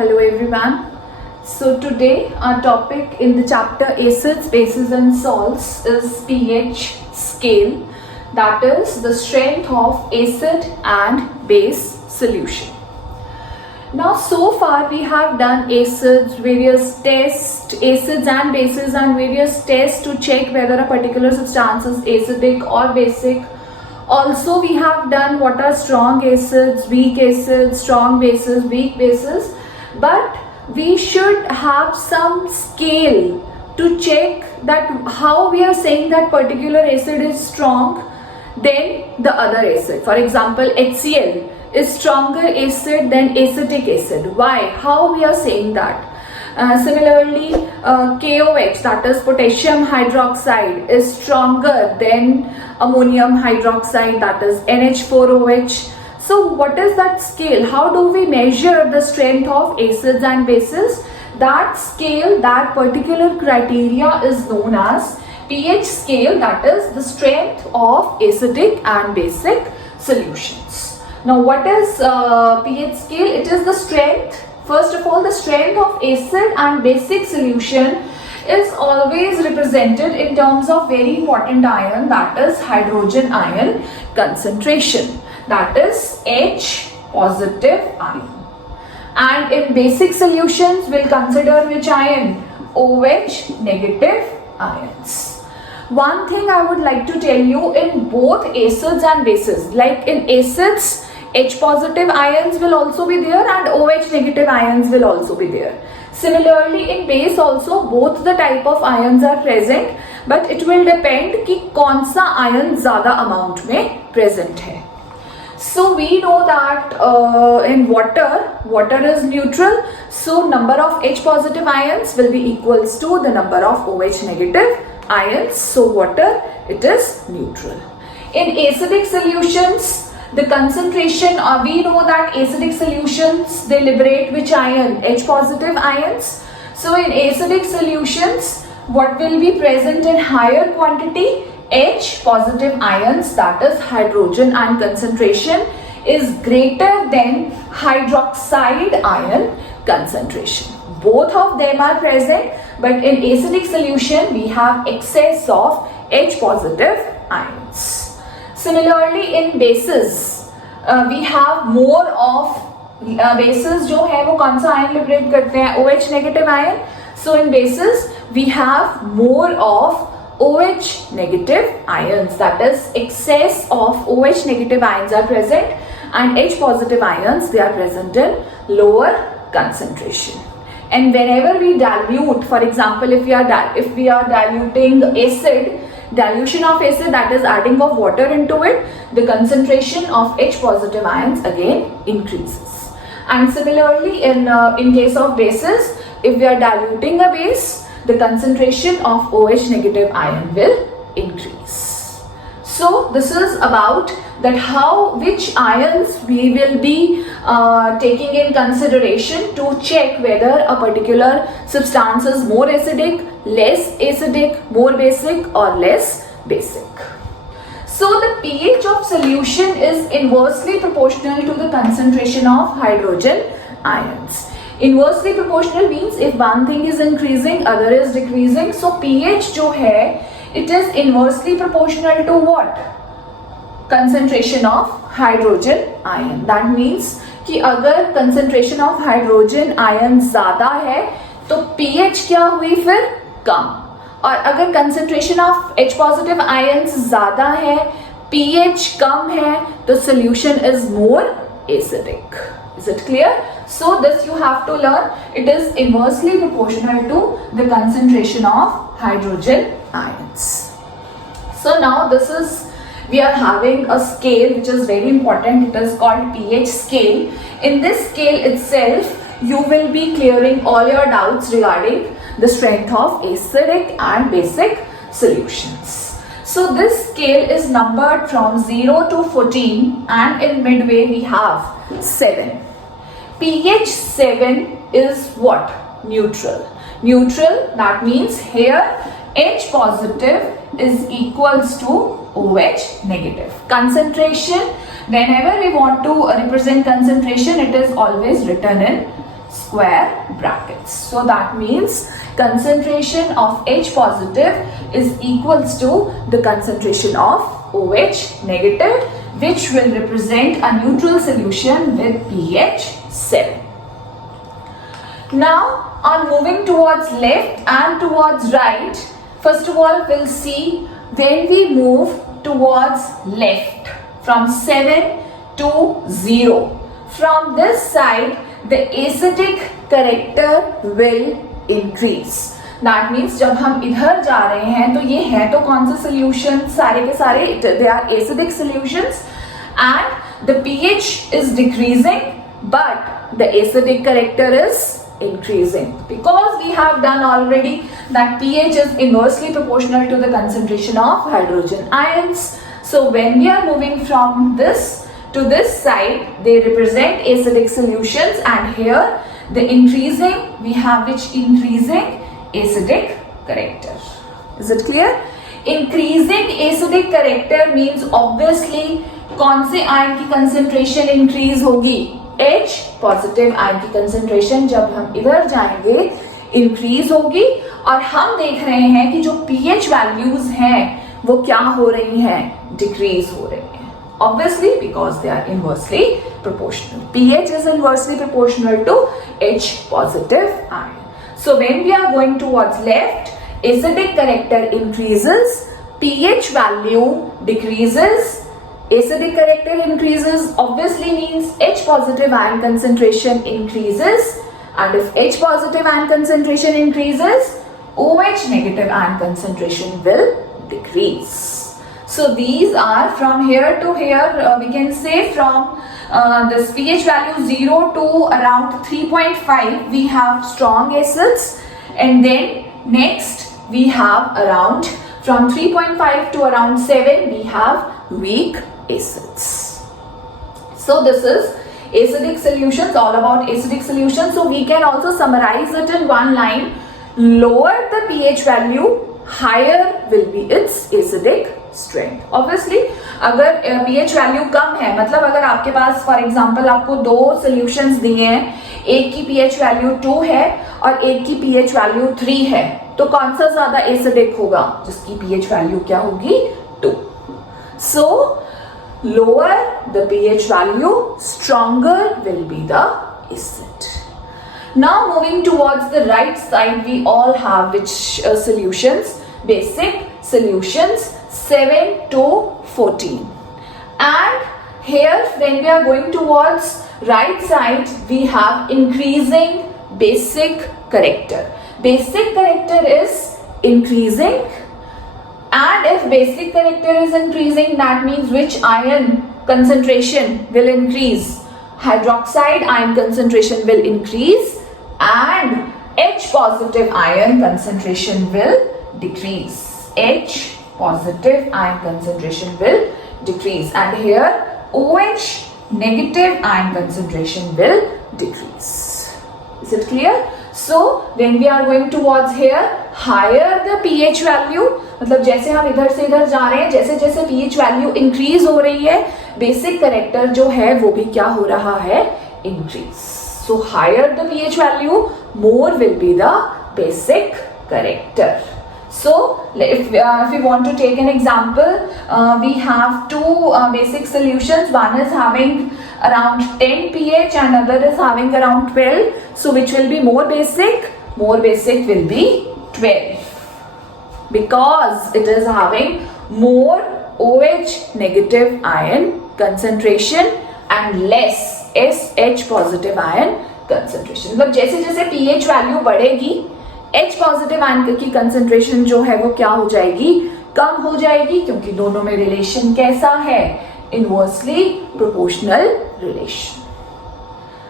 Hello everyone. So today our topic in the chapter acids, bases and salts is pH scale, that is the strength of acid and base solution. Now so far we have done acids, various tests, acids and bases and various tests to check whether a particular substance is acidic or basic. Also we have done what are strong acids, weak acids, strong bases, weak bases. But we should have some scale to check that how we are saying that particular acid is strong than the other acid. For example, HCl is stronger acid than acetic acid. Why? How we are saying that? Similarly, KOH, that is potassium hydroxide, is stronger than ammonium hydroxide, that is NH4OH. So what is that scale? How do we measure the strength of acids and bases? That scale, that particular criteria is known as pH scale, that is the strength of acidic and basic solutions. Now what is pH scale? It is the strength, first of all, the strength of acid and basic solution is always represented in terms of very important ion, that is hydrogen ion concentration, that is H positive ion. And in basic solutions we'll consider which ion? OH negative ions. One thing I would like to tell you, in both acids and bases, like in acids H positive ions will also be there and OH negative ions will also be there. Similarly in base also both the type of ions are present, but it will depend कि कौन सा ion ज़्यादा amount में present है. So we know that in water is neutral, so number of H positive ions will be equals to the number of OH negative ions. So water, it is neutral. In acidic solutions, the concentration, we know that acidic solutions, they liberate which ion? H positive ions. So in acidic solutions, what will be present in higher quantity? H positive ions, that is hydrogen ion concentration is greater than hydroxide ion concentration. Both of them are present, but in acidic solution we have excess of H positive ions. Similarly in bases, we have more of bases जो है वो कौन सा ion liberate करते हैं? OH negative ion. So in bases we have more of OH negative ions, that is excess of OH negative ions are present and H positive ions, they are present in lower concentration. And whenever we dilute, for example, if we are diluting acid, dilution of acid, that is adding of water into it, the concentration of H positive ions again increases. And similarly in case of bases, if we are diluting a base, the concentration of OH negative ion will increase. So this is about that which ions we will be taking in consideration to check whether a particular substance is more acidic, less acidic, more basic or less basic. So the pH of solution is inversely proportional to the concentration of hydrogen ions. Inversely proportional means if one thing is increasing, other is decreasing. So pH जो है, it is inversely proportional to what? Concentration of hydrogen ion. That means कि अगर concentration of hydrogen ion ज़्यादा है, तो pH क्या हुई फिर? कम. और अगर concentration of H positive ions ज़्यादा है, pH कम है, तो solution is more acidic. Is it clear? So this you have to learn. It is inversely proportional to the concentration of hydrogen ions. So now we are having a scale which is very important. It is called pH scale. In this scale itself, you will be clearing all your doubts regarding the strength of acidic and basic solutions. So this scale is numbered from 0 to 14 and in midway we have 7. pH 7 is what? Neutral. Neutral, that means here H positive is equals to OH negative. Concentration, whenever we want to represent concentration, it is always written in square brackets. So that means concentration of H positive is equals to the concentration of OH negative, which will represent a neutral solution with pH 7. Now on moving towards left and towards right, first of all we'll see when we move towards left from 7 to 0. From this side, the acidic character will increase. That means जब हम इधर जा रहे हैं तो ये है तो कौन से solution, सारे के सारे they are acidic solutions, and the pH is decreasing but the acidic character is increasing, because we have done already that pH is inversely proportional to the concentration of hydrogen ions. So when we are moving from this to this side, they represent acidic solutions, and here the increasing, we have which increasing acidic character. Is it clear? Increasing acidic character means obviously कौन से ion की concentration increase होगी? H positive ion की concentration जब हम इधर जाएंगे increase होगी, और हम देख रहे हैं कि जो pH वैल्यूज हैं वो क्या हो रही हैं? डिक्रीज हो रही हैं. Obviously because they are inversely proportional. pH is inversely proportional to H positive ion. So when we are going towards left, acidic character increases, pH value decreases. Acidic character increases obviously means H positive ion concentration increases, and if H positive ion concentration increases, OH negative ion concentration will decrease. So these are from here to here, we can say from this pH value 0 to around 3.5 we have strong acids, and then next we have around from 3.5 to around 7 we have weak acids. So this is acidic solutions, all about acidic solutions. So we can also summarize it in one line: lower the pH value, higher will be its acidic strength. Obviously अगर pH value कम है, मतलब अगर आपके पास for example आपको दो solutions दिए हैं, एक की pH value 2 है और एक की pH value 3 है, तो कौन सा ज्यादा acidic होगा? जिसकी pH value क्या होगी? 2. So lower the pH value, stronger will be the acid. Now moving towards the right side, we all have which solutions? Basic solutions 7 to 14. And here when we are going towards right side, we have increasing basic character. Basic character is increasing. And if basic character is increasing, that means which ion concentration will increase? Hydroxide ion concentration will increase, and H positive ion concentration will decrease. H positive ion concentration will decrease, and here OH negative ion concentration will decrease. Is it clear? So when we are going towards here, higher the pH value, मतलब जैसे हम इधर से इधर जा रहे हैं, जैसे जैसे pH value increase हो रही है, basic character जो है वो भी क्या हो रहा है? Increase. So higher the pH value, more will be the basic character. So if we want to take an example, we have two basic solutions. One is having around 10 pH and other is having around 12. So which will be more basic? More basic will be 12, because it is having more OH negative ion concentration and less SH positive ion concentration. मतलब जैसे जैसे pH value बढ़ेगी, H positive ion की concentration जो है वो क्या हो जाएगी? कम हो जाएगी, क्योंकि दोनों में relation कैसा है? Inversely proportional relation.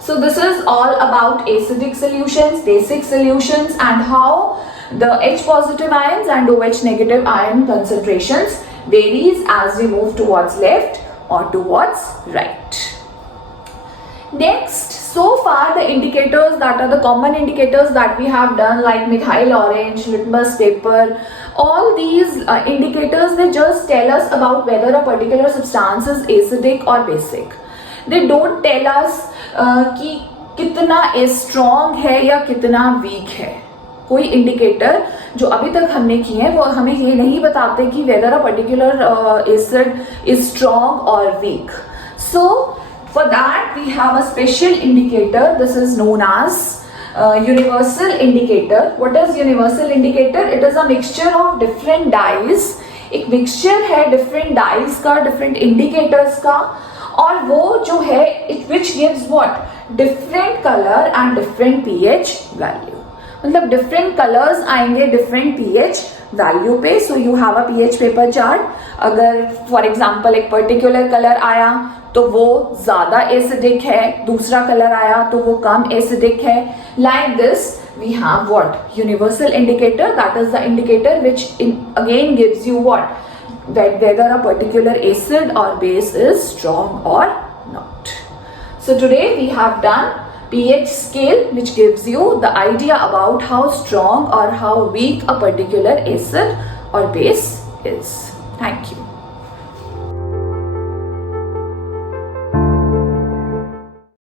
So this is all about acidic solutions, basic solutions, and how the H positive ions and OH negative ion concentrations varies as we move towards left or towards right. Next, so far the indicators that are the common indicators that we have done, like methyl orange, litmus paper, all these indicators, they just tell us about whether a particular substance is acidic or basic. They don't tell us कि कितना strong है या कितना week है. कोई indicator जो अभी तक हमने किए हैं वो हमें ये नहीं बताते कि whether a particular acid is strong और weak. So for that we have a special indicator. This is known as universal indicator. What is universal indicator? It is a mixture of different dyes. एक mixture है different dies का, different indicators का, और वो जो है it which gives what different colour and different pH value. मतलब different colours आएंगे डिफरेंट पीएच वैल्यू पे. So you have a pH paper chart. अगर फॉर एग्जांपल एक पर्टिकुलर कलर आया तो वो ज्यादा एसिडिक है, दूसरा कलर आया तो वो कम एसिडिक है. Like this we have what universal indicator, that is the indicator which again gives you what whether a particular acid or base is strong or not. So today we have done pH scale, which gives you the idea about how strong or how weak a particular acid or base is. Thank you.